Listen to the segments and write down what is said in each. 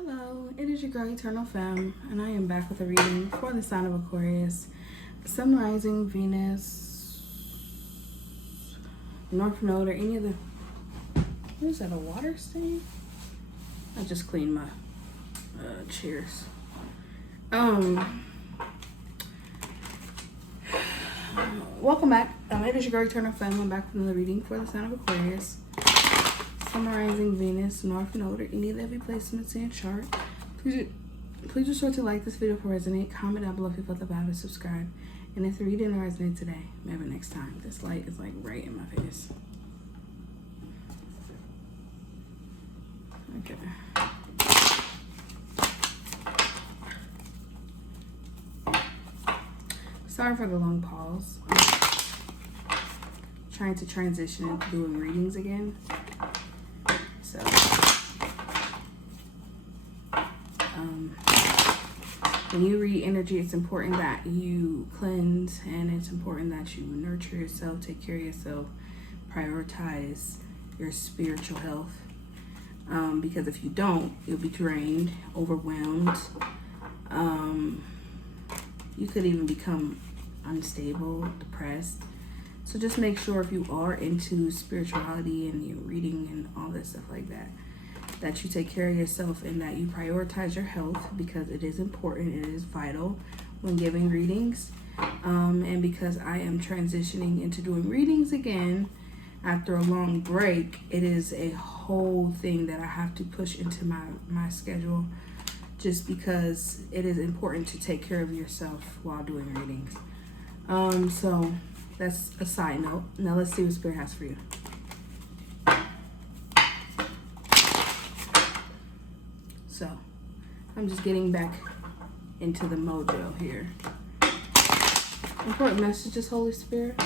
Hello, it is your girl Eternal Femme, and I am back with a reading for the sign of Aquarius, Sun, Rising, Venus, North Node, or any of the... What is that, a water stain? I just cleaned my chairs. Welcome back. It is your girl Eternal Femme. I'm back with another reading for the sign of Aquarius. Summarizing Venus, North Node, or any of the heavy placements in your chart. Please be sure to like this video if it resonate. Comment down below if you felt the vibe, and subscribe. And if the reading didn't resonate today, maybe next time. This light is like right in my face. Okay. Sorry for the long pause. I'm trying to transition into doing readings again. So, when you read energy, it's important that you cleanse, and it's important that you nurture yourself, take care of yourself, prioritize your spiritual health. Because if you don't, you'll be drained, overwhelmed. You could even become unstable, depressed. So just make sure if you are into spirituality and you're reading and all this stuff like that, that you take care of yourself and that you prioritize your health, because it is important, it is vital when giving readings. And because I am transitioning into doing readings again after a long break, it is a whole thing that I have to push into my schedule, just because it is important to take care of yourself while doing readings. So that's a side note. Now let's see what Spirit has for you. So I'm just getting back into the mojo here. Important messages, Holy Spirit.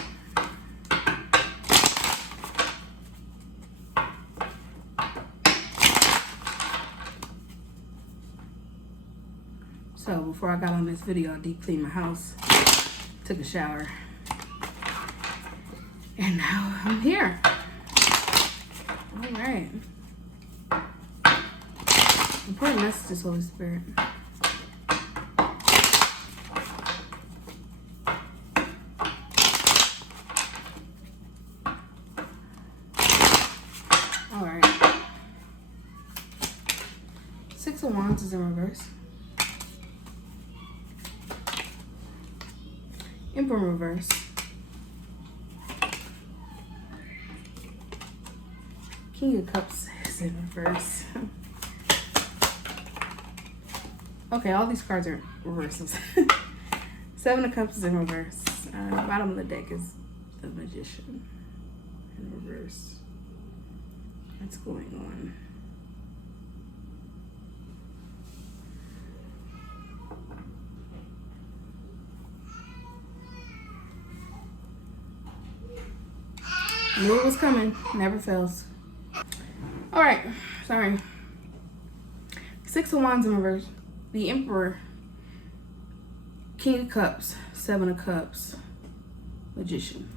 So before I got on this video, I deep cleaned my house, took a shower, and now I'm here. All right. Important messages, Holy Spirit. All right. 6 of Wands is in reverse. Emperor reverse. King of Cups is in reverse. Okay, all these cards are reversals. 7 of Cups is in reverse. Bottom of the deck is the Magician in reverse. What's going on? Knew it was coming. Never fails. All right. Sorry. 6 of Wands in reverse. The Emperor. King of Cups. 7 of Cups. Magician.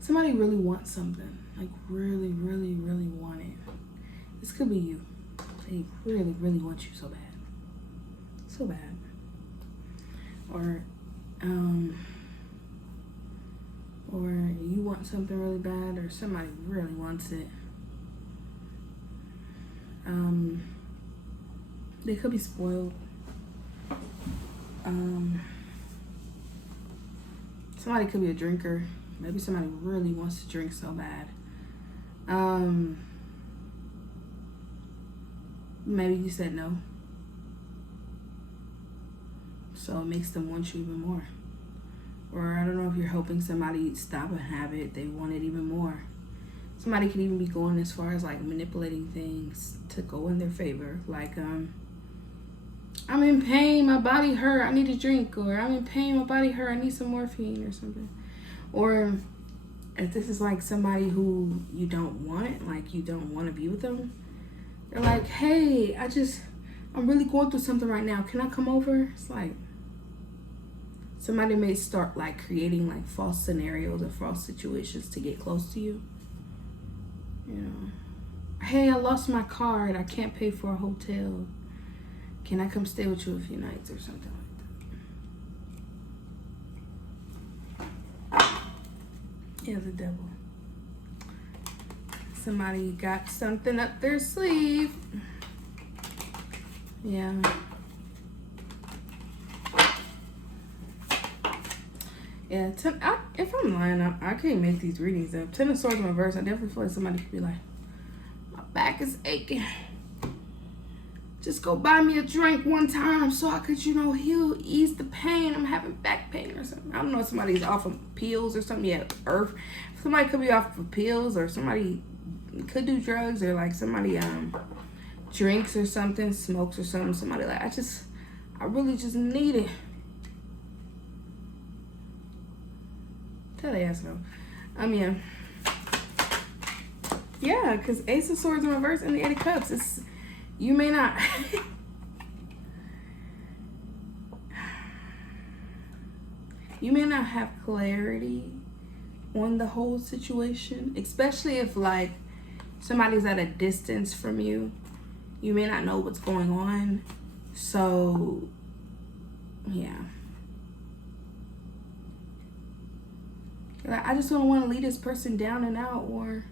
Somebody really wants something. Like really, really, really want it. This could be you. They really, really want you so bad. So bad. Or you want something really bad, or somebody really wants it. They could be spoiled. Somebody could be a drinker. Maybe somebody really wants to drink so bad. Maybe you said no. So it makes them want you even more. Or I don't know if you're hoping somebody stop a habit, they want it even more. Somebody could even be going as far as like manipulating things to go in their favor. Like, I'm in pain, my body hurt, I need a drink. Or I'm in pain, my body hurt, I need some morphine or something. Or if this is like somebody who you don't want, like you don't want to be with them, they're like, hey, I I'm really going through something right now. Can I come over? It's like somebody may start like creating like false scenarios or false situations to get close to you. You know, hey, I lost my card. I can't pay for a hotel. Can I come stay with you a few nights or something like that? Yeah, the devil. Somebody got something up their sleeve. Yeah. Yeah, if I'm lying, I can't make these readings up. 10 of Swords in reverse, I definitely feel like somebody could be like, my back is aching. Just go buy me a drink one time so I could, you know, ease the pain. I'm having back pain or something. I don't know if somebody's off of pills or something. Yeah, somebody could be off of pills, or somebody could do drugs, or like somebody drinks or something, smokes or something. Somebody like, I really just need it. Tell the ass no. I mean, yeah, because Ace of Swords in reverse and the Eight of Cups. You may not. You may not have clarity on the whole situation, especially if like somebody's at a distance from you. You may not know what's going on. So, yeah. Like, I just don't want to lead this person down and out, or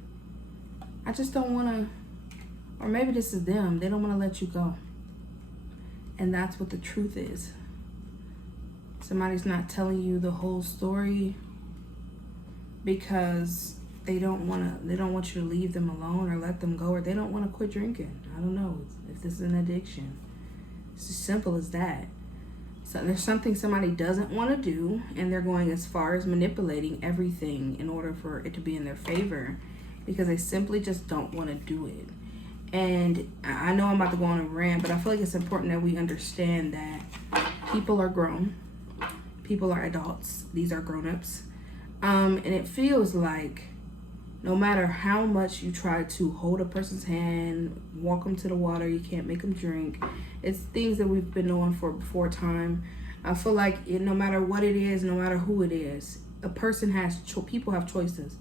I just don't want to, or maybe this is them. They don't want to let you go. And that's what the truth is. Somebody's not telling you the whole story because they don't want you to leave them alone or let them go, or they don't want to quit drinking. I don't know if this is an addiction. It's as simple as that. So there's something somebody doesn't want to do, and they're going as far as manipulating everything in order for it to be in their favor, because they simply just don't want to do it. And I know I'm about to go on a rant, but I feel like it's important that we understand that people are grown. People are adults. These are grown-ups. And it feels like no matter how much you try to hold a person's hand, walk them to the water, you can't make them drink. It's things that we've been knowing for before time. I feel like no matter what it is, no matter who it is, a person has, people have choices.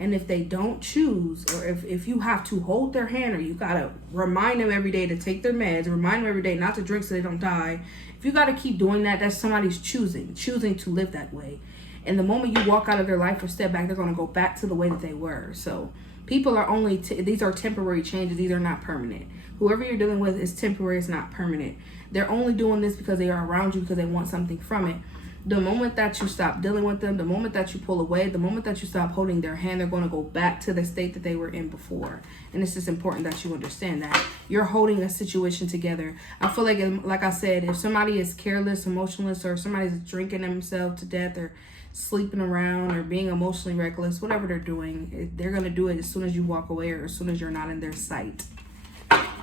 And if they don't choose, or if you have to hold their hand, or you gotta remind them every day to take their meds, remind them every day not to drink so they don't die. If you gotta keep doing that, that's somebody's choosing to live that way. And the moment you walk out of their life or step back, they're gonna go back to the way that they were. So people are only, these are temporary changes. These are not permanent. Whoever you're dealing with is temporary, it's not permanent. They're only doing this because they are around you, because they want something from it. The moment that you stop dealing with them, the moment that you pull away, the moment that you stop holding their hand, they're going to go back to the state that they were in before. And it's just important that you understand that. You're holding a situation together. I feel like I said, if somebody is careless, emotionless, or somebody's drinking themselves to death, or sleeping around, or being emotionally reckless, whatever they're doing, they're going to do it as soon as you walk away, or as soon as you're not in their sight.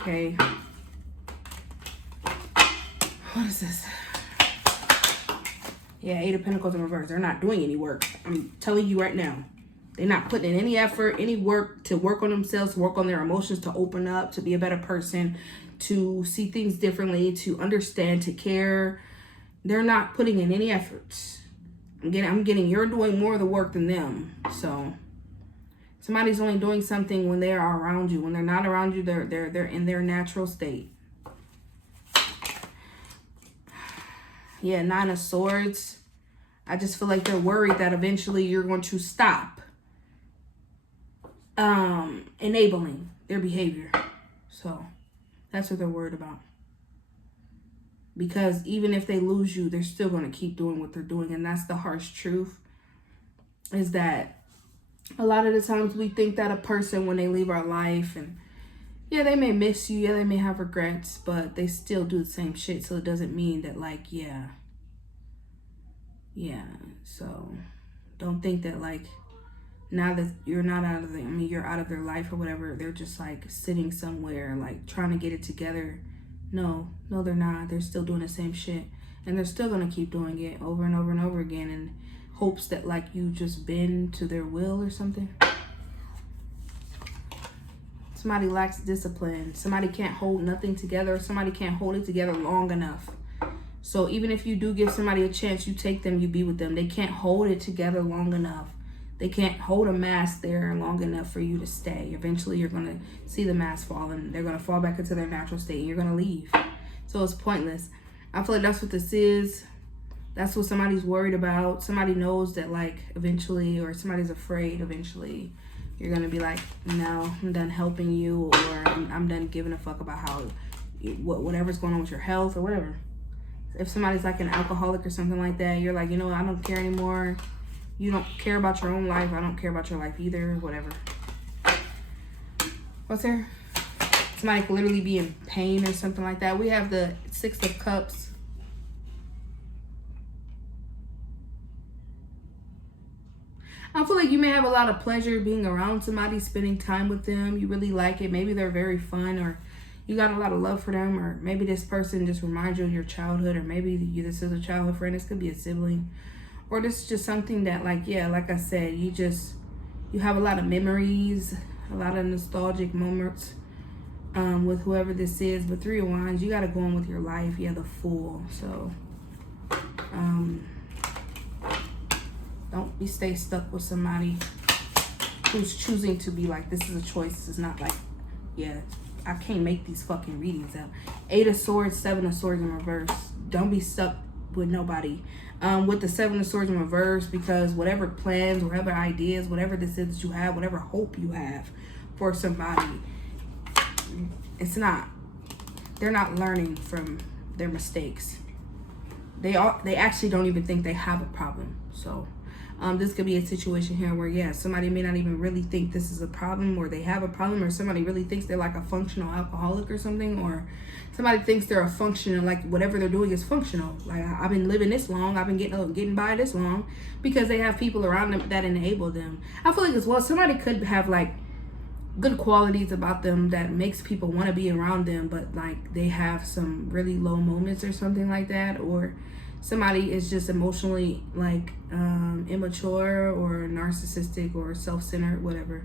Okay? What is this? Yeah, Eight of Pentacles in reverse. They're not doing any work. I'm telling you right now. They're not putting in any effort, any work to work on themselves, to work on their emotions, to open up, to be a better person, to see things differently, to understand, to care. They're not putting in any efforts. I'm getting you're doing more of the work than them. So somebody's only doing something when they are around you. When they're not around you, they're in their natural state. Yeah, Nine of Swords. I just feel like they're worried that eventually you're going to stop enabling their behavior. So that's what they're worried about. Because even if they lose you, they're still going to keep doing what they're doing. And that's the harsh truth, is that a lot of the times we think that a person, when they leave our life, and yeah, they may miss you, yeah, they may have regrets, but they still do the same shit. So it doesn't mean that, like, yeah. So don't think that, like, now that you're not out of you're out of their life or whatever, they're just like sitting somewhere, like trying to get it together. No, they're not. They're still doing the same shit, and they're still gonna keep doing it over and over and over again in hopes that, like, you just bend to their will or something. Somebody lacks discipline. Somebody can't hold nothing together. Somebody can't hold it together long enough. So even if you do give somebody a chance, you take them, you be with them. They can't hold it together long enough. They can't hold a mask there long enough for you to stay. Eventually, you're going to see the mask fall, and they're going to fall back into their natural state, and you're going to leave. So it's pointless. I feel like that's what this is. That's what somebody's worried about. Somebody knows that, like, eventually, or somebody's afraid eventually, you're going to be like, no, I'm done helping you, or I'm done giving a fuck about how, whatever's going on with your health or whatever. If somebody's like an alcoholic or something like that, you're like, you know what, I don't care anymore. You don't care about your own life. I don't care about your life either. Whatever. What's there? Somebody could literally be in pain or something like that. We have the 6 of Cups. I feel like you may have a lot of pleasure being around somebody, spending time with them. You really like it. Maybe they're very fun, or you got a lot of love for them, or maybe this person just reminds you of your childhood, or maybe this is a childhood friend. This could be a sibling, or this is just something that, like, yeah, like I said, you have a lot of memories, a lot of nostalgic moments with whoever this is. But 3 of Wands, you got to go on with your life. Yeah, the Fool. So don't stay stuck with somebody who's choosing to be like, this is a choice. This is not like, yeah, I can't make these fucking readings up. 8 of Swords, 7 of Swords in reverse. Don't be stuck with nobody. With the 7 of Swords in reverse, because whatever plans, whatever ideas, whatever this is that you have, whatever hope you have for somebody, they're not learning from their mistakes. They actually don't even think they have a problem. So this could be a situation here where, yeah, somebody may not even really think this is a problem, or they have a problem, or somebody really thinks they're like a functional alcoholic or something, or somebody thinks they're a functional, like whatever they're doing is functional. Like, I've been living this long, I've been getting by this long, because they have people around them that enable them. I feel like as well, somebody could have like good qualities about them that makes people want to be around them, but like they have some really low moments or something like that, or somebody is just emotionally like immature or narcissistic or self-centered, whatever.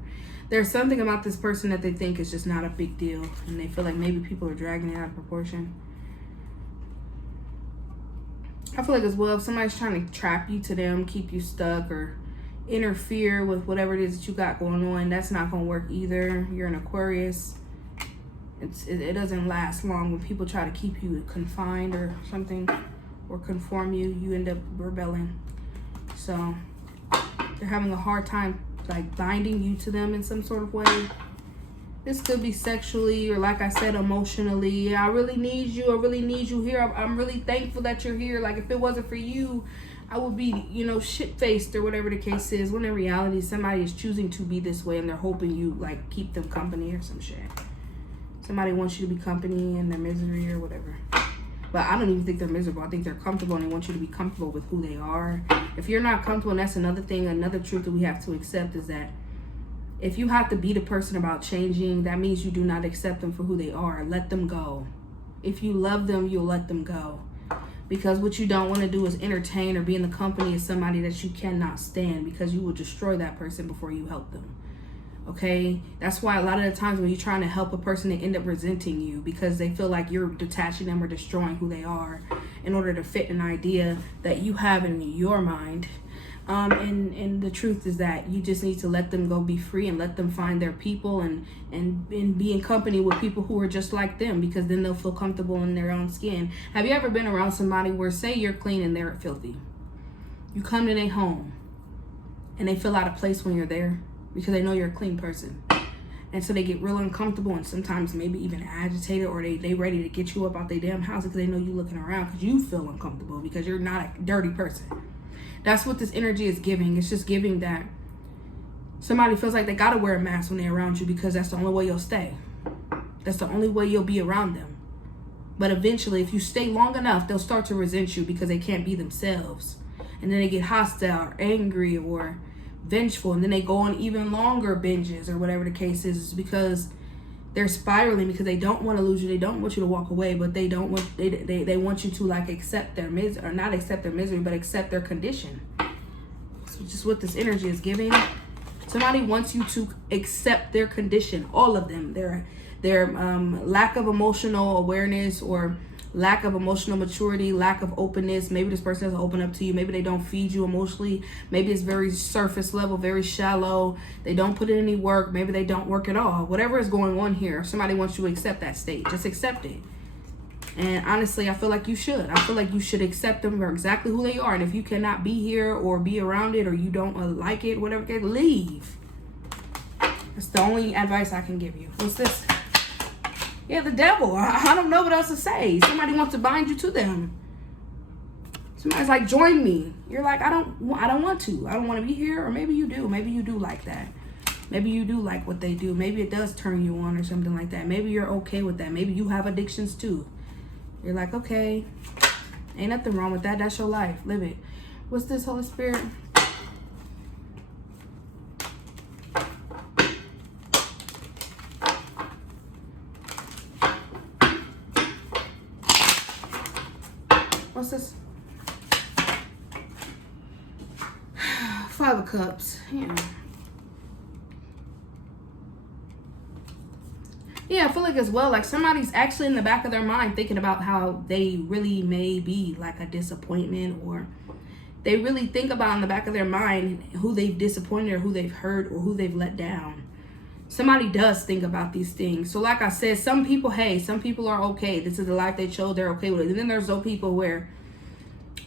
There's something about this person that they think is just not a big deal, and they feel like maybe people are dragging it out of proportion. I feel like as well, if somebody's trying to trap you to them, keep you stuck, or interfere with whatever it is that you got going on, that's not going to work either. You're an Aquarius. It doesn't last long. When people try to keep you confined or something, or conform you end up rebelling. So they're having a hard time like binding you to them in some sort of way. This could be sexually, or like I said, emotionally. I really need you. I really need you here. I'm really thankful that you're here. Like, if it wasn't for you, I would be, shit-faced or whatever the case is. When in reality, somebody is choosing to be this way, and they're hoping you like keep them company or some shit. Somebody wants you to be company in their misery or whatever. But I don't even think they're miserable. I think they're comfortable, and they want you to be comfortable with who they are. If you're not comfortable, and that's another thing, another truth that we have to accept, is that if you have to be the person about changing, that means you do not accept them for who they are. Let them go. If you love them, you'll let them go. Because what you don't want to do is entertain or be in the company of somebody that you cannot stand, because you will destroy that person before you help them. Okay, that's why a lot of the times when you're trying to help a person, they end up resenting you, because they feel like you're detaching them or destroying who they are in order to fit an idea that you have in your mind. And the truth is that you just need to let them go be free, and let them find their people, and be in company with people who are just like them, because then they'll feel comfortable in their own skin. Have you ever been around somebody where, say you're clean and they're filthy? You come to their home and they feel out of place when you're there, because they know you're a clean person. And so they get real uncomfortable, and sometimes maybe even agitated, or they ready to get you up out their damn house because they know you looking around because you feel uncomfortable because you're not a dirty person. That's what this energy is giving. It's just giving that somebody feels like they got to wear a mask when they're around you, because that's the only way you'll stay. That's the only way you'll be around them. But eventually, if you stay long enough, they'll start to resent you because they can't be themselves. And then they get hostile or angry or vengeful, and then they go on even longer binges or whatever the case is, because they're spiraling, because they don't want to lose you. They don't want you to walk away, but they want you to like accept their misery, or not accept their misery, but accept their condition. It's just what this energy is giving. Somebody wants you to accept their condition, all of them. Their lack of emotional awareness, or lack of emotional maturity, lack of openness. Maybe this person doesn't open up to you. Maybe they don't feed you emotionally. Maybe it's very surface level, very shallow. They don't put in any work. Maybe they don't work at all. Whatever is going on here, somebody wants you to accept that state. Just accept it. And honestly, I feel like you should. I feel like you should accept them for exactly who they are. And if you cannot be here or be around it, or you don't like it, whatever, leave. That's the only advice I can give you. What's this? Yeah, the devil. I don't know what else to say. Somebody wants to bind you to them. Somebody's like, join me. You're like, I don't want to. I don't want to be here. Or maybe you do. Maybe you do like that. Maybe you do like what they do. Maybe it does turn you on or something like that. Maybe you're okay with that. Maybe you have addictions too. You're like, okay, ain't nothing wrong with that. That's your life. Live it. What's this, Holy Spirit? What's this? 5 of Cups. Yeah, I feel like as well, like somebody's actually in the back of their mind thinking about how they really may be like a disappointment, or they really think about in the back of their mind who they've disappointed, or who they've hurt, or who they've let down. Somebody does think about these things. So like I said, some people, hey, some people are okay. This is the life they chose. They're okay with it. And then there's those people where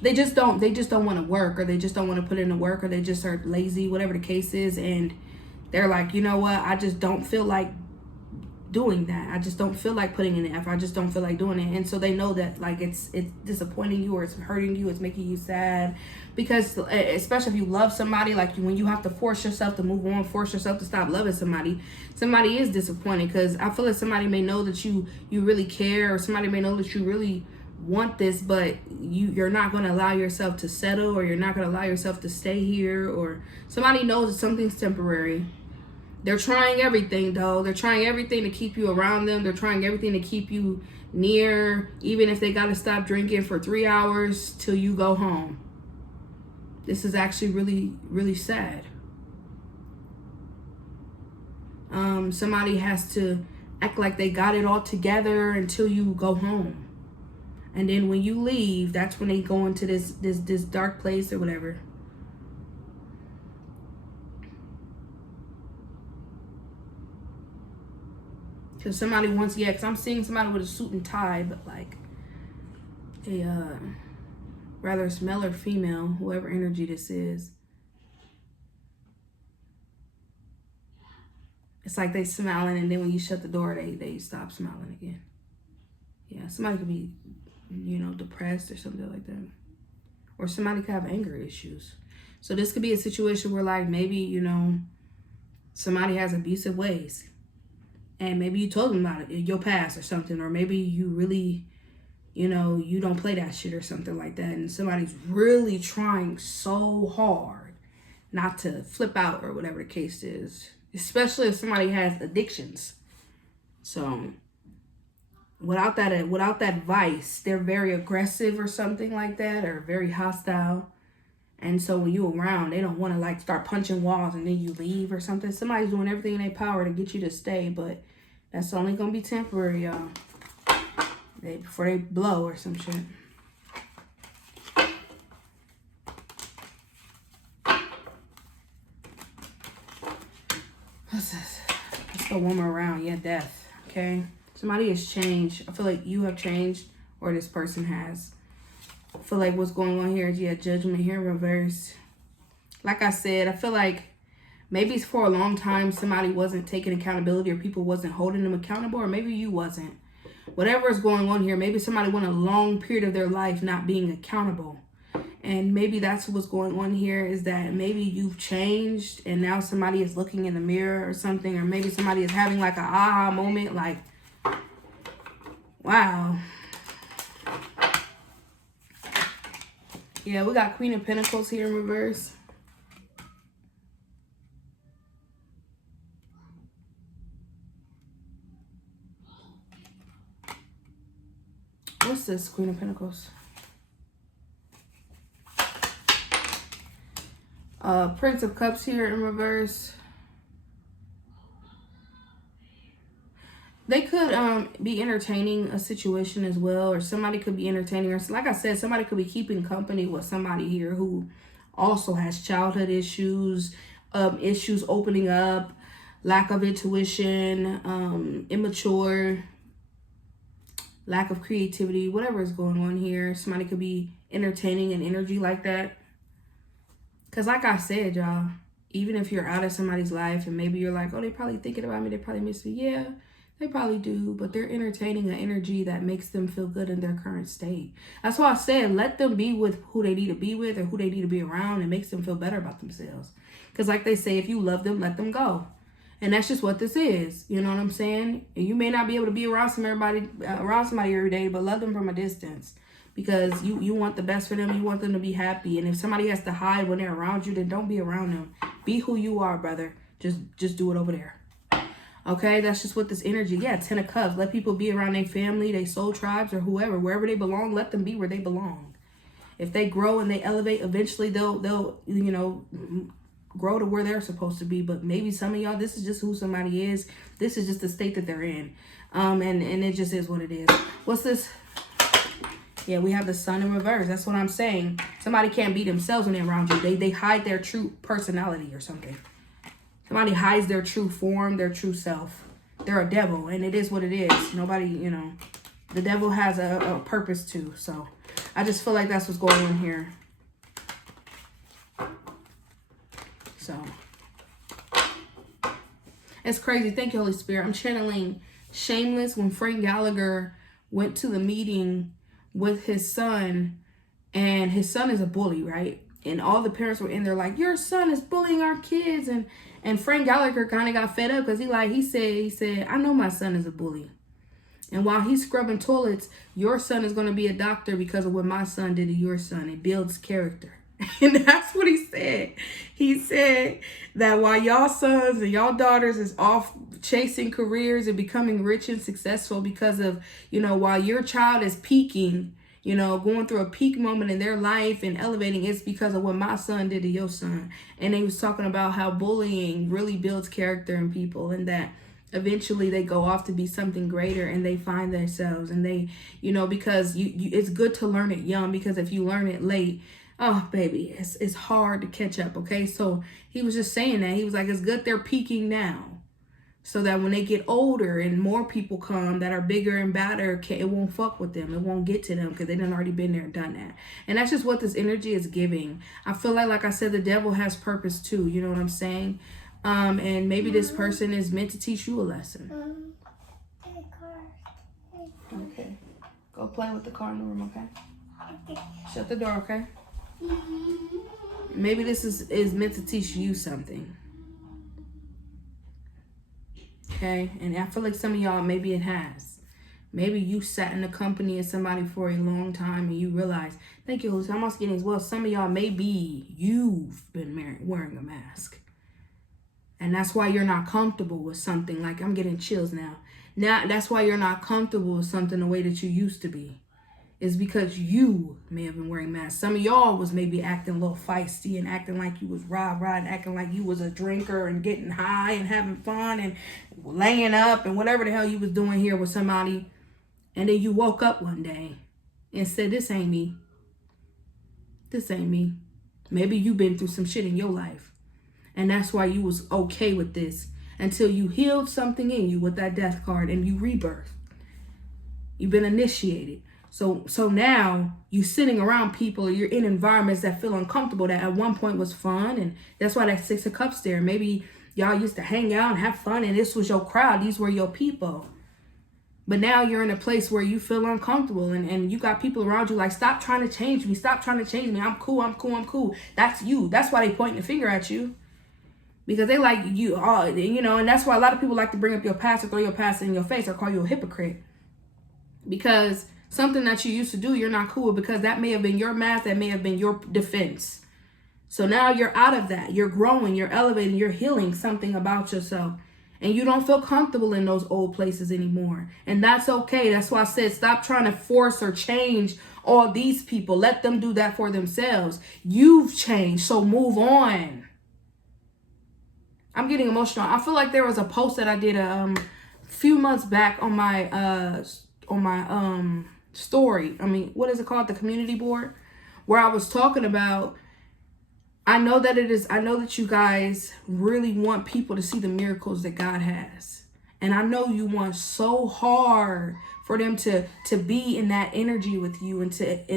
they just don't want to work, or they just don't want to put in the work, or they just are lazy, whatever the case is. And they're like, you know what? I just don't feel like doing that. I just don't feel like putting in the effort. I just don't feel like doing it. And so they know that like it's disappointing you, or it's hurting you, it's making you sad. Because especially if you love somebody, like when you have to force yourself to move on, force yourself to stop loving somebody is disappointed. Because I feel like somebody may know that you really care, or somebody may know that you really want this, but you're not going to allow yourself to settle, or you're not going to allow yourself to stay here, or somebody knows that something's temporary. They're trying everything, though. They're trying everything to keep you around them. They're trying everything to keep you near, even if they got to stop drinking for 3 hours till you go home. This is actually really, really sad. Somebody has to act like they got it all together until you go home. And then when you leave, that's when they go into this dark place or whatever. Because somebody wants, yeah, because I'm seeing somebody with a suit and tie, but like a rather male or female, whoever energy this is. It's like they smiling, and then when you shut the door, they stop smiling again. Yeah, somebody could be, depressed or something like that. Or somebody could have anger issues. So this could be a situation where like maybe, somebody has abusive ways. And maybe you told them about it in your past or something. Or maybe you really, you don't play that shit or something like that. And somebody's really trying so hard not to flip out or whatever the case is. Especially if somebody has addictions. So without that vice, they're very aggressive or something like that, or very hostile. And so when you're around, they don't want to like start punching walls and then you leave or something. Somebody's doing everything in their power to get you to stay, but that's only going to be temporary, y'all. Before they blow or some shit. What's this? Let's go one more round. Yeah, death. Okay. Somebody has changed. I feel like you have changed, or this person has. I feel like what's going on here is, yeah, judgment here in reverse. Like I said, I feel like maybe it's for a long time somebody wasn't taking accountability, or people wasn't holding them accountable, or maybe you wasn't. Whatever is going on here, maybe somebody went a long period of their life not being accountable. And maybe that's what's going on here, is that maybe you've changed and now somebody is looking in the mirror or something. Or maybe somebody is having like an aha moment, like, wow. Yeah, we got Queen of Pentacles here in reverse. What's this, Queen of Pentacles? Prince of Cups here in reverse. could be entertaining a situation as well, or somebody could be entertaining, or like I said, somebody could be keeping company with somebody here who also has childhood issues, issues opening up, lack of intuition, immature, lack of creativity, whatever is going on here. Somebody could be entertaining an energy like that. Because like I said, y'all, even if you're out of somebody's life and maybe you're like, oh, they probably thinking about me, they probably miss me. Yeah, they probably do, but they're entertaining an energy that makes them feel good in their current state. That's why I said, let them be with who they need to be with or who they need to be around. It makes them feel better about themselves. Because like they say, if you love them, let them go. And that's just what this is. You know what I'm saying? And you may not be able to be around somebody every day, but love them from a distance. Because you want the best for them. You want them to be happy. And if somebody has to hide when they're around you, then don't be around them. Be who you are, brother. Just do it over there. Okay, that's just what this energy. Yeah, 10 of Cups. Let people be around their family, their soul tribes, or whoever. Wherever they belong, let them be where they belong. If they grow and they elevate, eventually they'll you know, grow to where they're supposed to be. But maybe some of y'all, this is just who somebody is. This is just the state that they're in. And it just is what it is. What's this? Yeah, we have the Sun in reverse. That's what I'm saying. Somebody can't be themselves when they're around you. They hide their true personality or something. Somebody hides their true form, their true self. They're a devil, and it is what it is. Nobody, you know, the devil has a purpose too. So I just feel like that's what's going on here. So it's crazy. Thank you, Holy Spirit. I'm channeling Shameless when Frank Gallagher went to the meeting with his son, and his son is a bully, right? And all the parents were in there like, your son is bullying our kids. And Frank Gallagher kind of got fed up because he said, I know my son is a bully. And while he's scrubbing toilets, your son is going to be a doctor because of what my son did to your son. It builds character. And that's what he said. He said that while y'all sons and y'all daughters is off chasing careers and becoming rich and successful because of, you know, while your child is peaking, you know, going through a peak moment in their life and elevating, it's because of what my son did to your son. And he was talking about how bullying really builds character in people, and that eventually they go off to be something greater and they find themselves. And they, you know, because it's good to learn it young, because if you learn it late, oh, baby, it's hard to catch up, okay? So he was just saying that. He was like, it's good they're peaking now, so that when they get older and more people come that are bigger and badder, it won't fuck with them. It won't get to them because they done already been there and done that. And that's just what this energy is giving. I feel like I said, the devil has purpose too. You know what I'm saying? And maybe this person is meant to teach you a lesson. Okay. Go play with the car in the room, okay? Shut the door, okay? Maybe this is meant to teach you something. Okay, and I feel like some of y'all, maybe it has. Maybe you sat in the company of somebody for a long time and you realize, thank you, I'm also getting as well. Some of y'all, maybe you've been wearing a mask. And that's why you're not comfortable with something. Like, I'm getting chills now. Now, that's why you're not comfortable with something the way that you used to be. Is because you may have been wearing masks. Some of y'all was maybe acting a little feisty and acting like you was rah and acting like you was a drinker and getting high and having fun and laying up and whatever the hell you was doing here with somebody. And then you woke up one day and said, this ain't me. This ain't me. Maybe you've been through some shit in your life. And that's why you was okay with this until you healed something in you with that death card and you rebirthed. You've been initiated. So now you're sitting around people, or you're in environments that feel uncomfortable, that at one point was fun. And that's why that 6 of Cups there. Maybe y'all used to hang out and have fun, and this was your crowd. These were your people. But now you're in a place where you feel uncomfortable, and you got people around you like, stop trying to change me. Stop trying to change me. I'm cool. That's you. That's why they pointing the finger at you. Because they like you, you know, and that's why a lot of people like to bring up your past or throw your past in your face or call you a hypocrite. Because something that you used to do, you're not cool with, because that may have been your mask, that may have been your defense. So now you're out of that. You're growing, you're elevating, you're healing something about yourself. And you don't feel comfortable in those old places anymore. And that's okay. That's why I said, stop trying to force or change all these people. Let them do that for themselves. You've changed, so move on. I'm getting emotional. I feel like there was a post that I did few months back on my story. I mean, what is it called? The community board, where I was talking about, I know that you guys really want people to see the miracles that God has. And I know you want so hard for them to be in that energy with you, and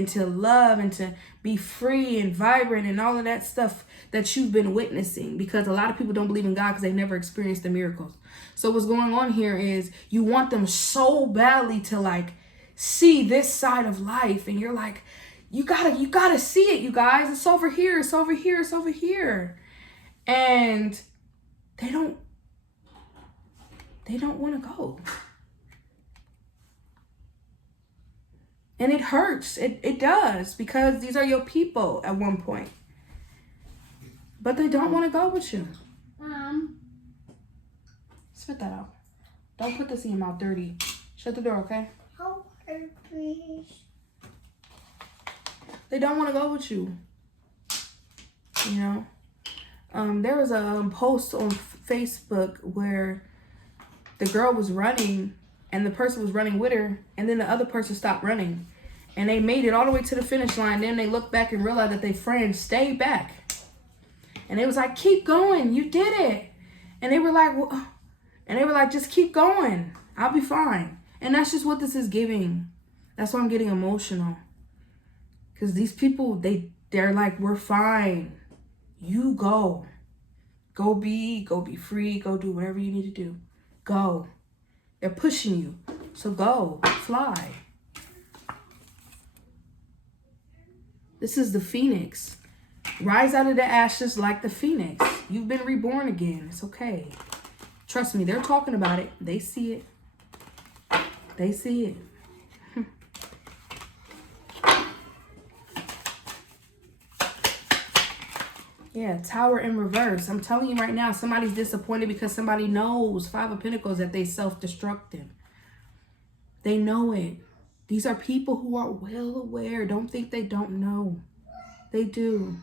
to love, and to be free and vibrant and all of that stuff that you've been witnessing, because a lot of people don't believe in God because they've never experienced the miracles. So what's going on here is you want them so badly to like see this side of life, and you're like, you gotta see it, you guys. It's over here, it's over here, it's over here. And they don't want to go. And it hurts. It does, because these are your people at one point. But they don't want to go with you. Spit that out. Don't put this in your mouth dirty. Shut the door, okay? Please. They don't want to go with you. You know? There was a post on Facebook where the girl was running, and the person was running with her, and then the other person stopped running, and they made it all the way to the finish line. Then they looked back and realized that their friend stayed back, and they was like, keep going, you did it. And they were like, well, just keep going, I'll be fine. And that's just what this is giving. That's why I'm getting emotional, because these people, they're like, we're fine, you go be free, go do whatever you need to do. Go. They're pushing you. So go. Fly. This is the phoenix. Rise out of the ashes like the phoenix. You've been reborn again. It's okay. Trust me, they're talking about it. They see it. They see it. Yeah, Tower in reverse. I'm telling you right now, somebody's disappointed because somebody knows, 5 of Pentacles, that they self-destructed. They know it. These are people who are well aware. Don't think they don't know. They do.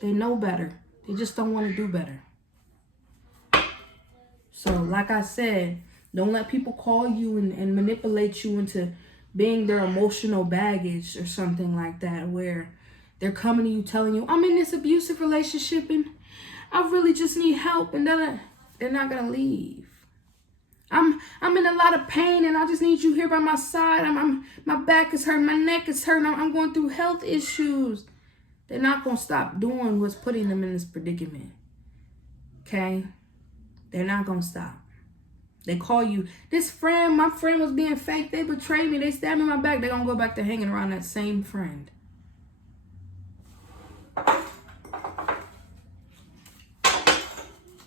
They know better. They just don't want to do better. So, like I said, don't let people call you and manipulate you into being their emotional baggage or something like that, where they're coming to you telling you, I'm in this abusive relationship and I really just need help. And then they're not going to leave. I'm in a lot of pain and I just need you here by my side. My back is hurting. My neck is hurting. I'm going through health issues. They're not going to stop doing what's putting them in this predicament. Okay? They're not going to stop. They call you, my friend was being fake. They betrayed me. They stabbed me in my back. They're going to go back to hanging around that same friend.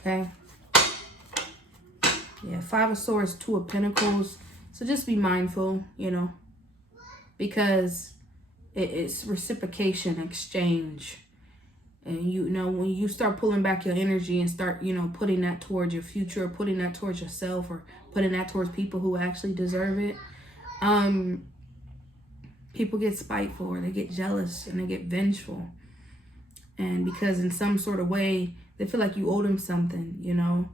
Okay. Yeah, 5 of Swords, 2 of Pentacles. So just be mindful, you know, because it's reciprocation, exchange. And you know, when you start pulling back your energy and start, you know, putting that towards your future, or putting that towards yourself, or putting that towards people who actually deserve it, people get spiteful, or they get jealous, and they get vengeful. And because in some sort of way, they feel like you owe them something, you know.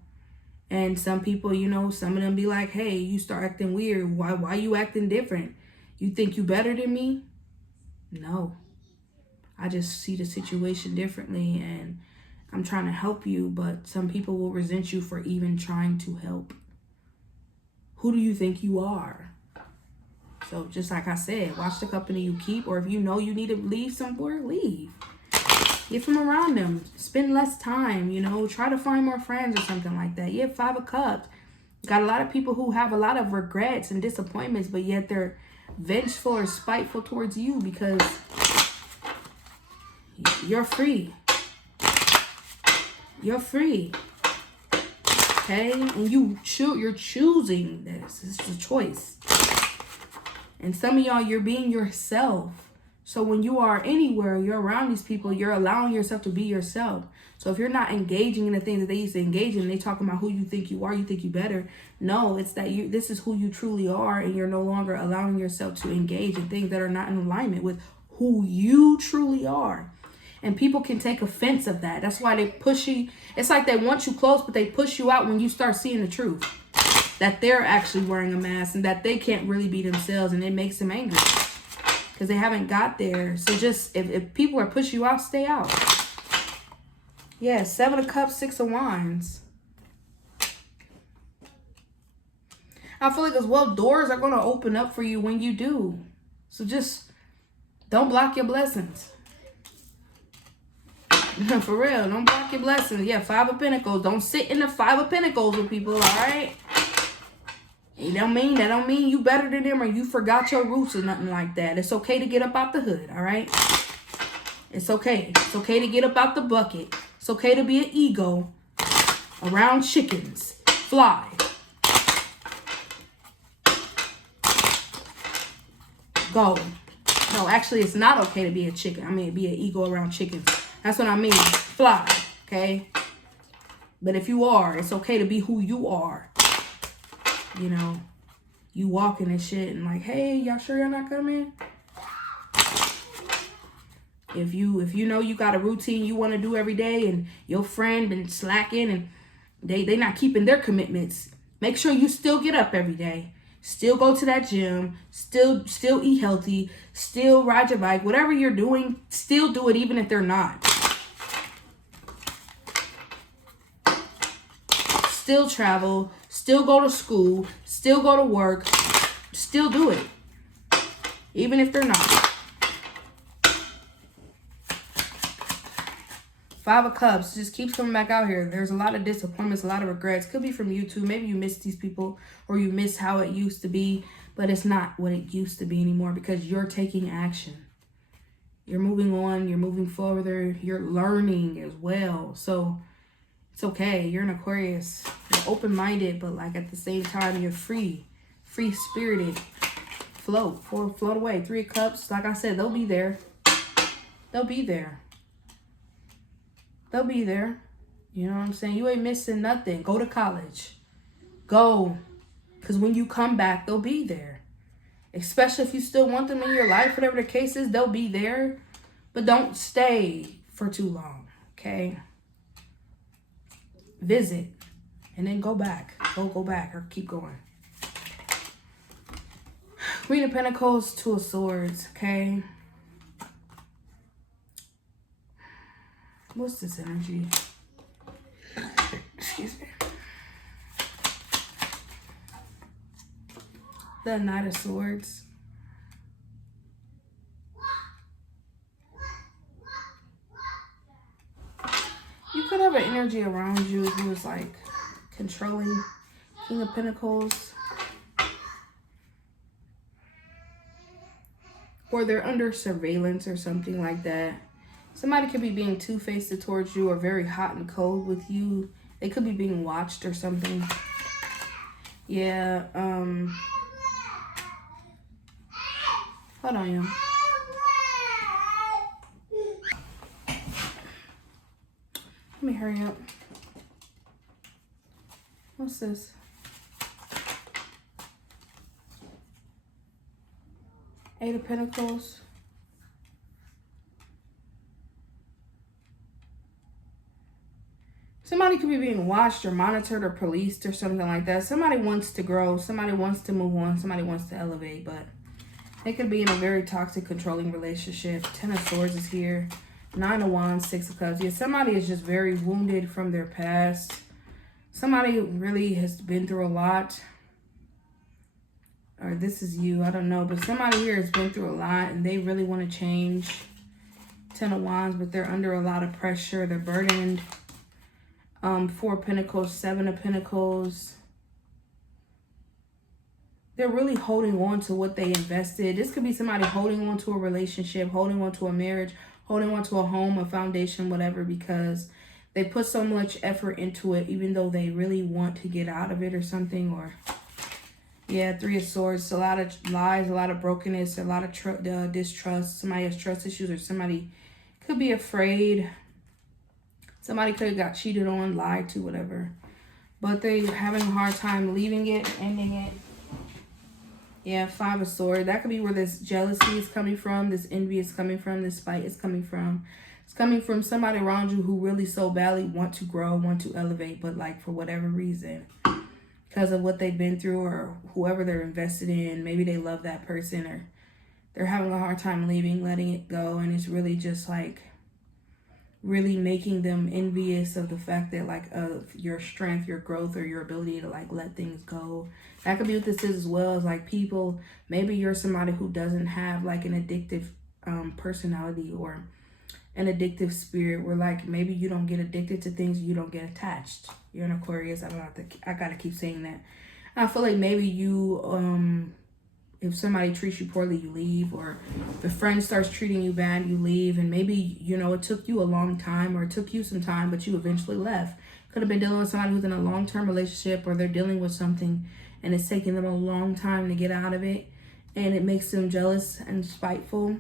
And some people, you know, some of them be like, hey, you start acting weird. Why you acting different? You think you better than me? No. I just see the situation differently, and I'm trying to help you, but some people will resent you for even trying to help. Who do you think you are? So just like I said, watch the company you keep, or if you know you need to leave somewhere, leave. Get from around them. Spend less time, you know. Try to find more friends or something like that. You have 5 of Cups. Got a lot of people who have a lot of regrets and disappointments, but yet they're vengeful or spiteful towards you because you're free. You're free. Okay? And you're choosing this. It's a choice. And some of y'all, you're being yourself. So when you are anywhere, you're around these people, you're allowing yourself to be yourself. So if you're not engaging in the things that they used to engage in, they talking about who you think you are, you think you better. No, it's that this is who you truly are, and you're no longer allowing yourself to engage in things that are not in alignment with who you truly are. And people can take offense of that. That's why they push you. It's like they want you close, but they push you out when you start seeing the truth. that they're actually wearing a mask and that they can't really be themselves, and it makes them angry because they haven't got there. So just, if people are pushing you out, stay out. Yeah, 7 of Cups, 6 of Wands. I feel like as well, doors are going to open up for you when you do. So just don't block your blessings. For real, don't block your blessings. Yeah, 5 of Pentacles. Don't sit in the 5 of Pentacles with people, all right? That don't mean you better than them or you forgot your roots or nothing like that. It's okay to get up out the hood, all right? It's okay. It's okay to get up out the bucket. It's okay to be an ego around chickens. Fly. Go. No, actually, it's not okay to be a chicken. I mean, be an ego around chickens. That's what I mean. Fly, okay? But if you are, it's okay to be who you are. You know, you walking and shit and like, hey, y'all sure y'all not coming? If you know you got a routine you want to do every day and your friend been slacking and they not keeping their commitments, make sure you still get up every day. Still go to that gym, still eat healthy, still ride your bike, whatever you're doing, still do it even if they're not. Still travel, still go to school, still go to work, still do it. Even if they're not. 5 of Cups just keeps coming back out here. There's a lot of disappointments, a lot of regrets. Could be from you too. Maybe you miss these people or you miss how it used to be, but it's not what it used to be anymore because you're taking action. You're moving on. You're moving further. You're learning as well. So it's okay. You're an Aquarius. You're open-minded, but like at the same time, you're free-spirited. Float away. 3 of Cups. Like I said, they'll be there. They'll be there. They'll be there. You know what I'm saying? You ain't missing nothing. Go to college. Go. Because when you come back, they'll be there. Especially if you still want them in your life, whatever the case is, they'll be there. But don't stay for too long, okay? Visit. And then go back. Go back or keep going. Queen of Pentacles, 2 of Swords, okay? What's this energy? Excuse me. The Knight of Swords. You could have an energy around you who is like controlling. King of Pentacles. Or they're under surveillance or something like that. Somebody could be being two-faced towards you or very hot and cold with you. They could be being watched or something. Yeah, hold on, y'all. Let me hurry up. What's this? Eight of Pentacles. Somebody could be being watched or monitored or policed or something like that. Somebody wants to grow. Somebody wants to move on. Somebody wants to elevate. But they could be in a very toxic, controlling relationship. 10 of Swords is here. 9 of Wands, 6 of Cups. Yeah, somebody is just very wounded from their past. Somebody really has been through a lot. Or this is you. I don't know. But somebody here has been through a lot and they really want to change. 10 of Wands, but they're under a lot of pressure. They're burdened. 4 of Pentacles, 7 of Pentacles. They're really holding on to what they invested. This could be somebody holding on to a relationship, holding on to a marriage, holding on to a home, a foundation, whatever, because they put so much effort into it, even though they really want to get out of it or something. Or, yeah, 3 of Swords, a lot of lies, a lot of brokenness, a lot of distrust. Somebody has trust issues or somebody could be afraid. Somebody could have got cheated on, lied to, whatever. But they're having a hard time leaving it, ending it. Yeah, 5 of Swords. That could be where this jealousy is coming from, this envy is coming from, this spite is coming from. It's coming from somebody around you who really so badly want to grow, want to elevate, but like for whatever reason, because of what they've been through or whoever they're invested in. Maybe they love that person or they're having a hard time leaving, letting it go. And it's really just like really making them envious of the fact that like of your strength, your growth, or your ability to like let things go. That could be what this is as well, as like people, maybe you're somebody who doesn't have like an addictive personality or an addictive spirit, where like maybe you don't get addicted to things, you don't get attached. You're an Aquarius. I gotta keep saying that. I feel like maybe you if somebody treats you poorly, you leave, or if a friend starts treating you bad, you leave. And maybe, you know, it took you a long time, or it took you some time, but you eventually left. Could have been dealing with somebody who's in a long-term relationship, or they're dealing with something and it's taking them a long time to get out of it, and it makes them jealous and spiteful.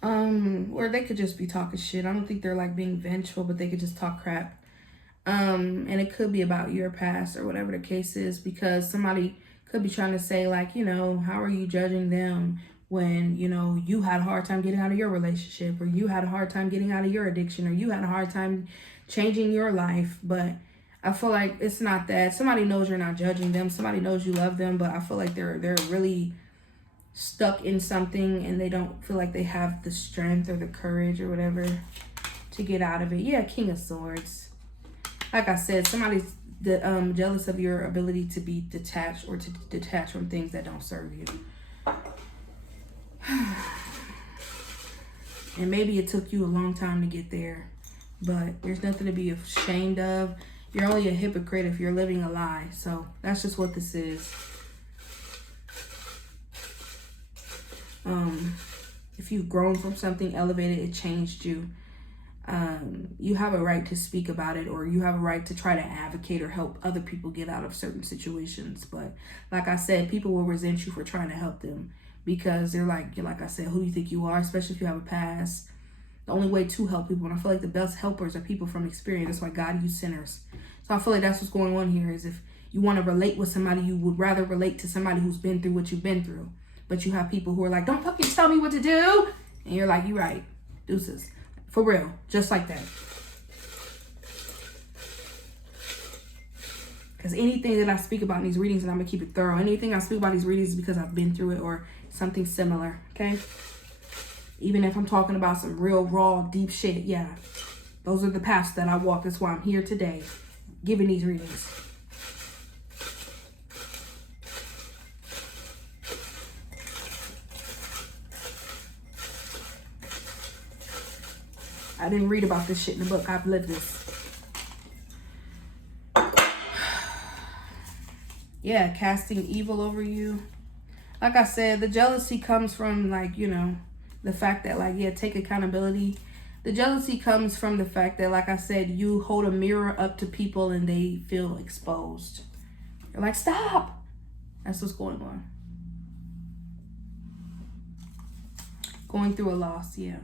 Or they could just be talking shit. I don't think they're like being vengeful, but they could just talk crap. And it could be about your past or whatever the case is, because somebody could be trying to say like, you know, how are you judging them when, you know, you had a hard time getting out of your relationship, or you had a hard time getting out of your addiction, or you had a hard time changing your life. But I feel like it's not that. Somebody knows you're not judging them. Somebody knows you love them, but I feel like they're really stuck in something and they don't feel like they have the strength or the courage or whatever to get out of it. Yeah, King of Swords. Like I said, somebody's jealous of your ability to be detached, or to detach from things that don't serve you. And maybe it took you a long time to get there, but there's nothing to be ashamed of. You're only a hypocrite if you're living a lie. So that's just what this is. If you've grown from something, elevated, it changed you. You have a right to speak about it, or you have a right to try to advocate or help other people get out of certain situations. But like I said, people will resent you for trying to help them, because they're like I said, who do you think you are? Especially if you have a past. The only way to help people, and I feel like the best helpers are people from experience. That's why God used sinners. So I feel like that's what's going on here, is if you want to relate with somebody, you would rather relate to somebody who's been through what you've been through. But you have people who are like, don't fucking tell me what to do. And you're like, you're right. Deuces. For real. Just like that. Because anything that I speak about in these readings, and I'm going to keep it thorough, anything I speak about in these readings is because I've been through it or something similar. Okay? Even if I'm talking about some real raw, deep shit. Yeah. Those are the paths that I walk. That's why I'm here today giving these readings. I didn't read about this shit in the book. I've lived this. Yeah, casting evil over you. Like I said, the jealousy comes from, like, you know, the fact that, like, yeah, take accountability. The jealousy comes from the fact that, like I said, you hold a mirror up to people and they feel exposed. You're like, stop. That's what's going on. Going through a loss, yeah.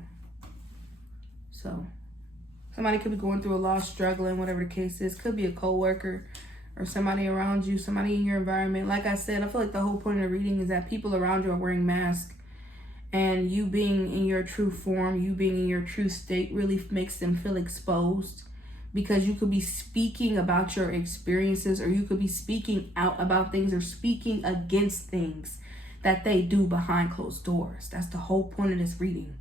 So, somebody could be going through a loss, struggling, whatever the case is. Could be a coworker or somebody around you, somebody in your environment. Like I said, I feel like the whole point of the reading is that people around you are wearing masks. And you being in your true form, you being in your true state really makes them feel exposed. Because you could be speaking about your experiences, or you could be speaking out about things, or speaking against things that they do behind closed doors. That's the whole point of this reading.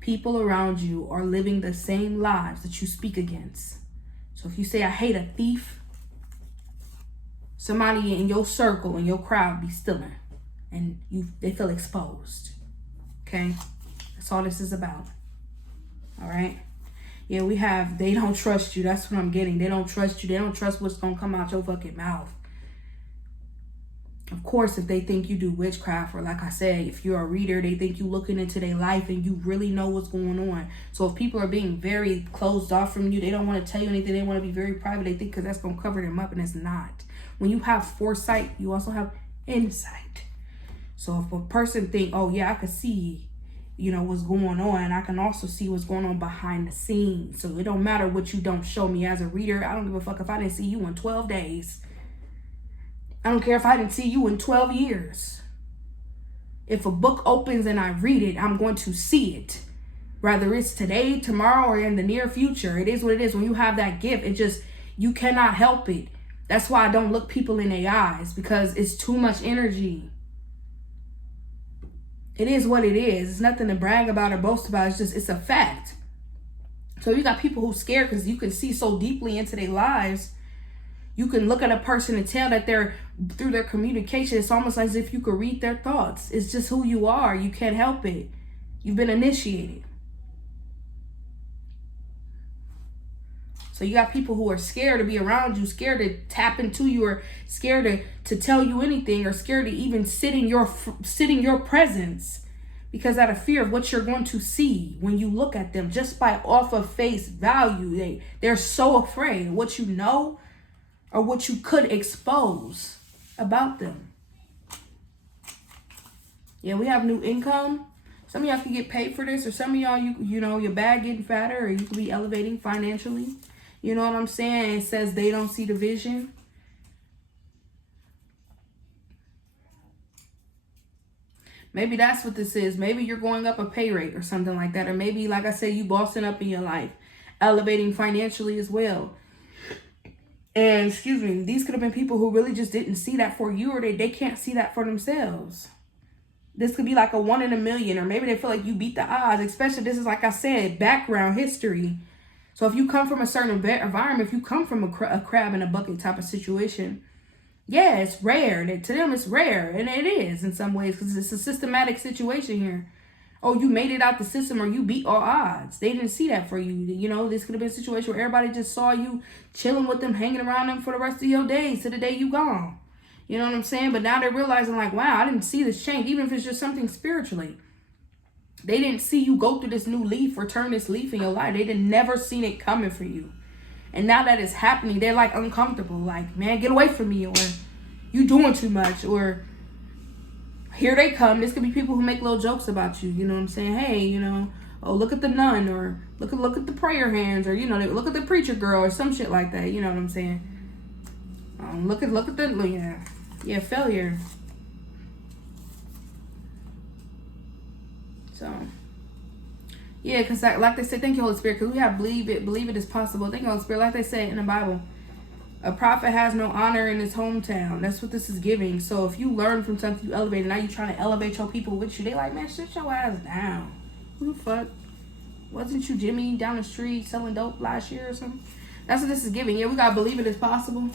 People around you are living the same lives that you speak against. So if you say, I hate a thief, somebody in your circle, in your crowd, be stealing. And they feel exposed. Okay? That's all this is about. All right? Yeah, we have, they don't trust you. That's what I'm getting. They don't trust you. They don't trust what's going to come out your fucking mouth. Of course, if they think you do witchcraft, or like I said, if you're a reader, they think you looking into their life and you really know what's going on. So if people are being very closed off from you, they don't want to tell you anything, they want to be very private, they think because that's going to cover them up, and it's not. When you have foresight, you also have insight. So if a person think, oh yeah, I could see, you know, what's going on, I can also see what's going on behind the scenes. So it don't matter what you don't show me as a reader. I don't give a fuck if I didn't see you in 12 days. I don't care if I didn't see you in 12 years. If a book opens and I read it, I'm going to see it. Whether it's today, tomorrow, or in the near future. It is what it is. When you have that gift, it just, you cannot help it. That's why I don't look people in their eyes, because it's too much energy. It is what it is. It's nothing to brag about or boast about. It's a fact. So you got people who scared because you can see so deeply into their lives. You can look at a person and tell that they're, through their communication, it's almost as if you could read their thoughts. It's just who you are. You can't help it. You've been initiated. So you got people who are scared to be around you, scared to tap into you, or scared to tell you anything, or scared to even sit in your presence, because out of fear of what you're going to see when you look at them, just by off of face value. They're so afraid of what you know or what you could expose about them. Yeah, we have new income. Some of y'all can get paid for this, or some of y'all, you know, your bag getting fatter, or you could be elevating financially. You know what I'm saying? It says they don't see the vision. Maybe that's what this is. Maybe you're going up a pay rate or something like that. Or maybe, like I said, you bossing up in your life, elevating financially as well. And, excuse me, these could have been people who really just didn't see that for you, or they can't see that for themselves. This could be like a 1 in a million, or maybe they feel like you beat the odds, especially this is, like I said, background history. So if you come from a certain environment, if you come from a crab in a bucket type of situation, yeah, it's rare. To them, it's rare. And it is in some ways, because it's a systematic situation here. Oh, you made it out the system, or you beat all odds. They didn't see that for you. You know, this could have been a situation where everybody just saw you chilling with them, hanging around them for the rest of your days to the day you gone. You know what I'm saying? But now they're realizing, like, wow, I didn't see this change, even if it's just something spiritually. They didn't see you go through this new leaf or turn this leaf in your life. They didn't never seen it coming for you. And now that it's happening, they're like uncomfortable. Like, man, get away from me, or you doing too much, or here they come. This could be people who make little jokes about you. You know what I'm saying? Hey, you know, oh, look at the nun, or look at the prayer hands, or, you know, look at the preacher girl, or some shit like that. You know what I'm saying? Look at the, yeah, failure. So, yeah, because like they said, thank you, Holy Spirit, because we have believe it is possible. Thank you, Holy Spirit. Like they say in the Bible, a prophet has no honor in his hometown. That's what this is giving. So if you learn from something, you elevate, and now you're trying to elevate your people with you, they like, man, shut your ass down. Who the fuck? Wasn't you Jimmy down the street selling dope last year or something? That's what this is giving. Yeah, we got to believe it is possible.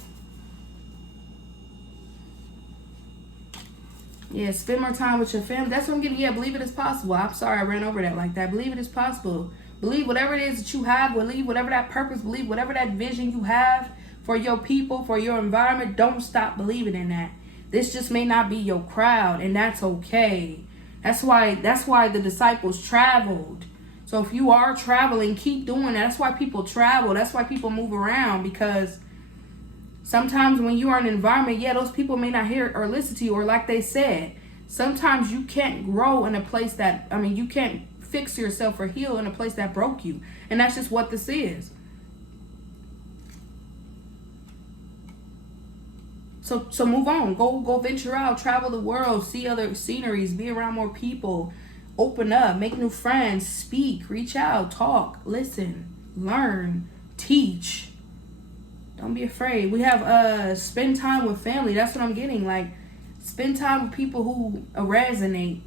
Yeah, spend more time with your family. That's what I'm getting. Yeah, believe it is possible. I'm sorry I ran over that like that. Believe it is possible. Believe whatever it is that you have. Believe whatever that purpose. Believe whatever that vision you have for your people, for your environment. Don't stop believing in that. This just may not be your crowd, and that's okay. That's why the disciples traveled. So if you are traveling, keep doing that. That's why people travel. That's why people move around, because sometimes when you are in an environment, yeah, those people may not hear or listen to you, or like they said, sometimes you can't grow in a place that, you can't fix yourself or heal in a place that broke you. And that's just what this is. So move on. Go venture out, travel the world, see other sceneries, be around more people, open up, make new friends, speak, reach out, talk, listen, learn, teach. Don't be afraid. We have spend time with family. That's what I'm getting. Like, spend time with people who resonate.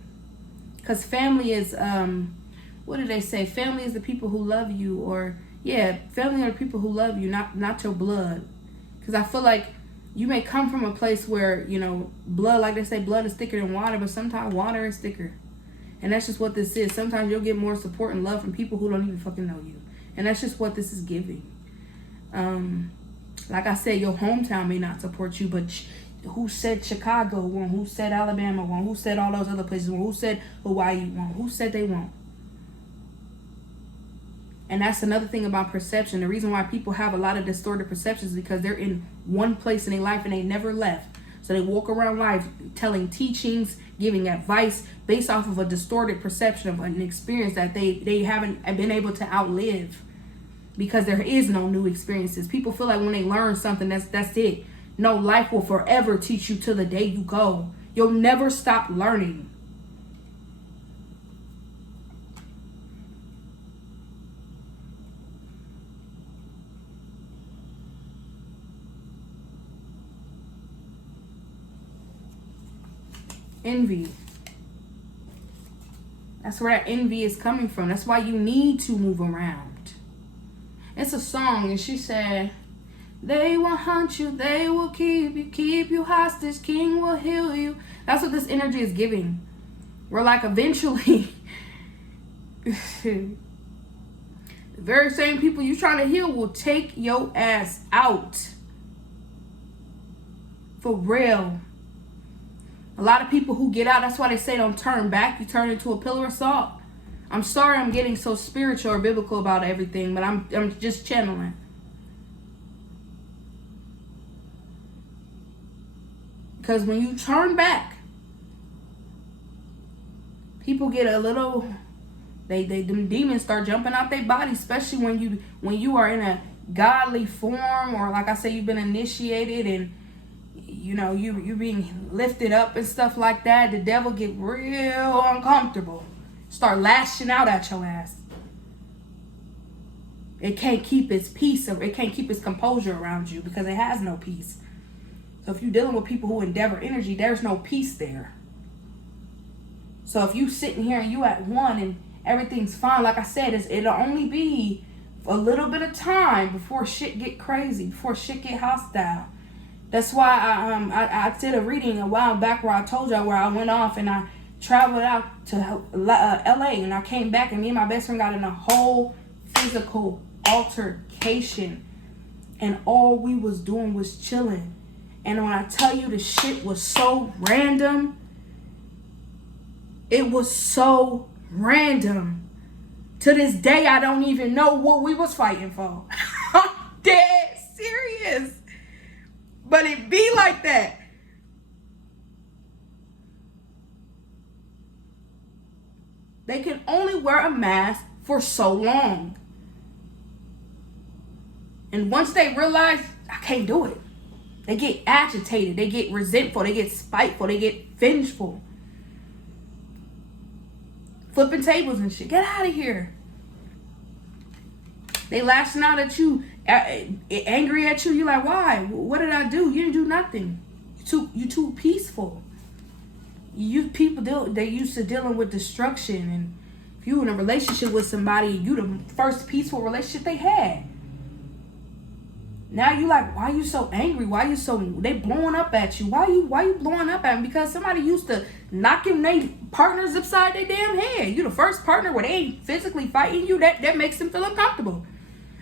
Because family is, what do they say? Family is the people who love you. Or, yeah, family are the people who love you, not your blood. Because I feel like you may come from a place where, you know, blood, like they say, blood is thicker than water. But sometimes water is thicker. And that's just what this is. Sometimes you'll get more support and love from people who don't even fucking know you. And that's just what this is giving. Like I said, your hometown may not support you, but who said Chicago won't? Who said Alabama won't? Who said all those other places won't? Who said Hawaii won't? Who said they won't? And that's another thing about perception. The reason why people have a lot of distorted perceptions is because they're in one place in their life and they never left. So they walk around life telling teachings, giving advice based off of a distorted perception of an experience that they haven't been able to outlive. Because there is no new experiences. People feel like when they learn something, that's it. No, life will forever teach you till the day you go. You'll never stop learning. Envy. That's where that envy is coming from. That's why you need to move around. It's a song, and she said, they will hunt you, they will keep you hostage, king will heal you. That's what this energy is giving. We're like, eventually, the very same people you trying to heal will take your ass out. For real. A lot of people who get out, that's why they say don't turn back. You turn into a pillar of salt. I'm sorry I'm getting so spiritual or biblical about everything, but I'm just channeling. Because when you turn back, people get a little, them demons start jumping out their body, especially when you are in a godly form, or like I say, you've been initiated and you know you're being lifted up and stuff like that. The devil get real uncomfortable, start lashing out at your ass. It can't keep its peace, or it can't keep its composure around you because it has no peace. So if you're dealing with people who endeavor energy, there's no peace there. So if you sitting here and you at one and everything's fine, like I said, it'll only be a little bit of time before shit get crazy, before shit get hostile. That's why I did a reading a while back where I told y'all where I went off and I traveled out to LA, and I came back and me and my best friend got in a whole physical altercation, and all we was doing was chilling. And when I tell you the shit was so random, it was so random. To this day, I don't even know what we was fighting for. I'm dead serious. But it be like that. They can only wear a mask for so long. And once they realize, I can't do it, they get agitated, they get resentful, they get spiteful, they get vengeful. Flipping tables and shit. Get out of here. They lashing out at you, angry at you. You're like, why? What did I do? You didn't do nothing. You too peaceful. You people they used to dealing with destruction, and if you in a relationship with somebody, you the first peaceful relationship they had. Now you like, why you so angry? They blowing up at you? Why you blowing up at them? Because somebody used to knocking their partners upside their damn head. You the first partner where they ain't physically fighting you, that makes them feel uncomfortable.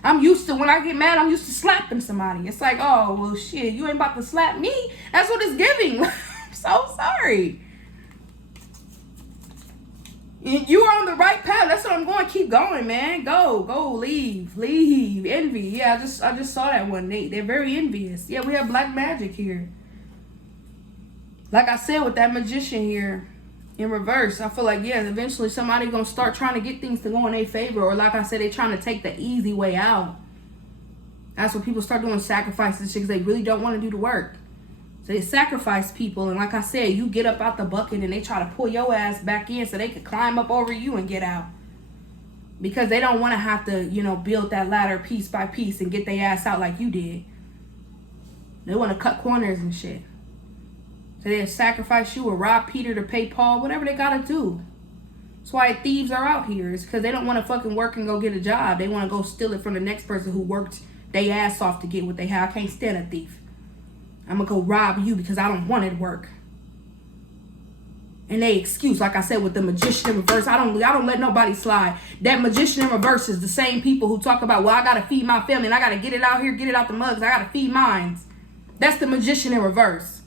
I'm used to, when I get mad, I'm used to slapping somebody. It's like, oh, well, shit, you ain't about to slap me. That's what it's giving. I'm so sorry. You are on the right path. That's what I'm going. Keep going, man. Go, leave. Envy. Yeah, I just saw that one. They're very envious. Yeah, we have black magic here. Like I said, with that magician here in reverse, I feel like, yeah, eventually somebody gonna start trying to get things to go in their favor, or like I said, they trying to take the easy way out. That's when people start doing sacrifices because they really don't want to do the work. So they sacrifice people, and like I said, you get up out the bucket and they try to pull your ass back in so they could climb up over you and get out. Because they don't want to have to, build that ladder piece by piece and get their ass out like you did. They want to cut corners and shit. So they sacrifice you or rob Peter to pay Paul, whatever they got to do. That's why thieves are out here. It's because they don't want to fucking work and go get a job. They want to go steal it from the next person who worked their ass off to get what they have. I can't stand a thief. I'm going to go rob you because I don't want it to work. And they excuse, like I said, with the magician in reverse, I don't let nobody slide. That magician in reverse is the same people who talk about, well, I got to feed my family and I got to get it out here, get it out the mugs. I got to feed mines. That's the magician in reverse.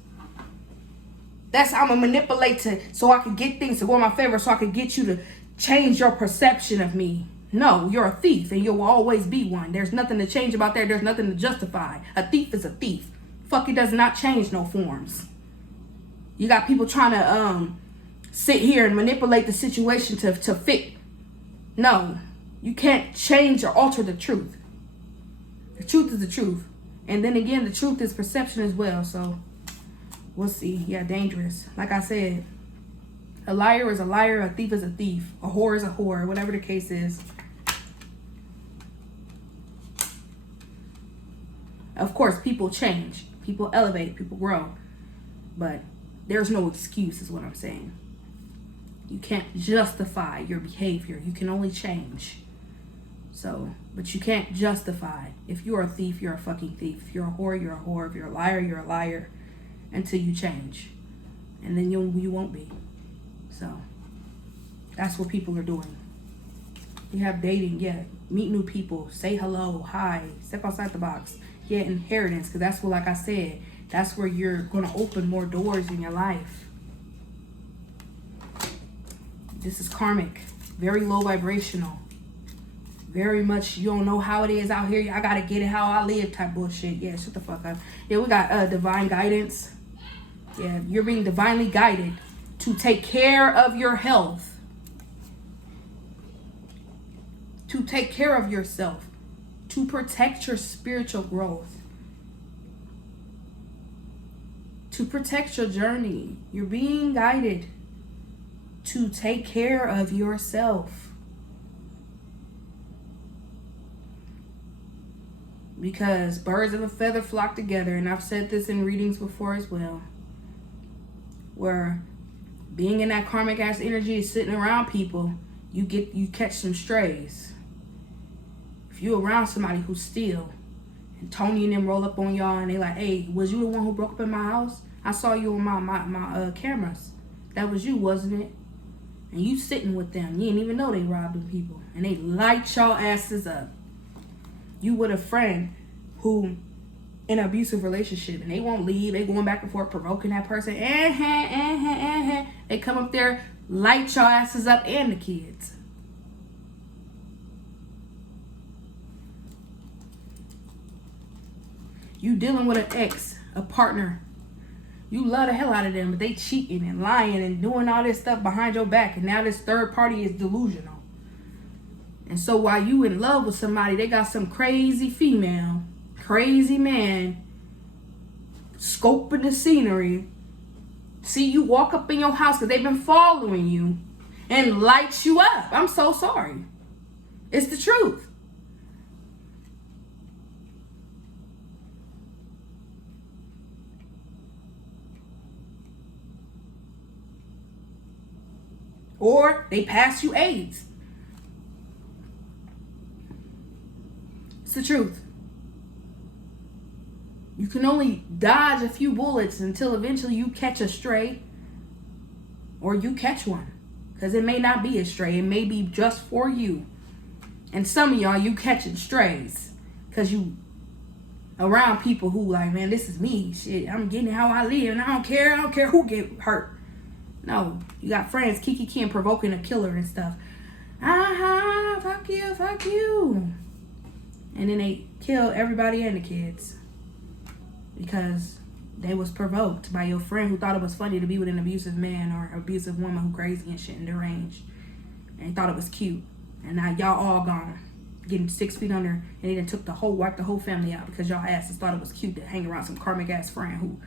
That's how I'm going to manipulate so I can get things to go in my favor, so I can get you to change your perception of me. No, you're a thief and you will always be one. There's nothing to change about that. There's nothing to justify. A thief is a thief. Fuck, it does not change no forms. You got people trying to sit here and manipulate the situation to fit. No, you can't change or alter the truth. The truth is the truth. And then again, the truth is perception as well. So we'll see. Yeah, dangerous. Like I said, a liar is a liar. A thief is a thief. A whore is a whore. Whatever the case is. Of course, people change. People elevate. People grow. But there's no excuse is what I'm saying. You can't justify your behavior. You can only change. So, but you can't justify. If you're a thief, you're a fucking thief. If you're a whore, you're a whore. If you're a liar, you're a liar. Until you change. And then you won't be. So, that's what people are doing. You have dating, yeah. Meet new people. Say hello, hi. Step outside the box. Yeah, inheritance. Because that's what, like I said, that's where you're going to open more doors in your life. This is karmic. Very low vibrational. Very much, you don't know how it is out here. I got to get it how I live type bullshit. Yeah, shut the fuck up. Yeah, we got divine guidance. Yeah, you're being divinely guided to take care of your health. To take care of yourself. To protect your spiritual growth. To protect your journey. You're being guided to take care of yourself. Because birds of a feather flock together, and I've said this in readings before as well, where being in that karmic ass energy is sitting around people, you catch some strays. If you're around somebody who's still, and Tony and them roll up on y'all and they like, hey, was you the one who broke up in my house? I saw you on my cameras. That was you, wasn't it? And you sitting with them. You didn't even know they robbed them people. And they light y'all asses up. You with a friend who in an abusive relationship and they won't leave. They going back and forth provoking that person. They come up there, light y'all asses up and the kids. You dealing with an ex, a partner. You love the hell out of them, but they cheating and lying and doing all this stuff behind your back. And now this third party is delusional. And so while you in love with somebody, they got some crazy female, crazy man, scoping the scenery. See you walk up in your house because they've been following you and lights you up. I'm so sorry. It's the truth. Or they pass you AIDS. It's the truth. You can only dodge a few bullets until eventually you catch a stray. Or you catch one. Because it may not be a stray. It may be just for you. And some of y'all, you catching strays. Because you around people who like, man, this is me. Shit, I'm getting how I live. And I don't care who get hurt. No, you got friends kiki and provoking a killer and stuff. Fuck you. And then they kill everybody and the kids. Because they was provoked by your friend who thought it was funny to be with an abusive man or abusive woman who crazy and shit and deranged. And they thought it was cute. And now y'all all gone. Getting 6 feet under. And they done wiped the whole family out because y'all asses thought it was cute to hang around some karmic ass friend who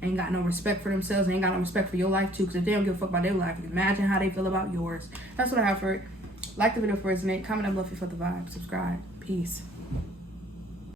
ain't got no respect for themselves and ain't got no respect for your life too. Because if they don't give a fuck about their life, imagine how they feel about yours. That's what I have for it. Like the video for it. Comment down below if you felt the vibe. Subscribe. Peace.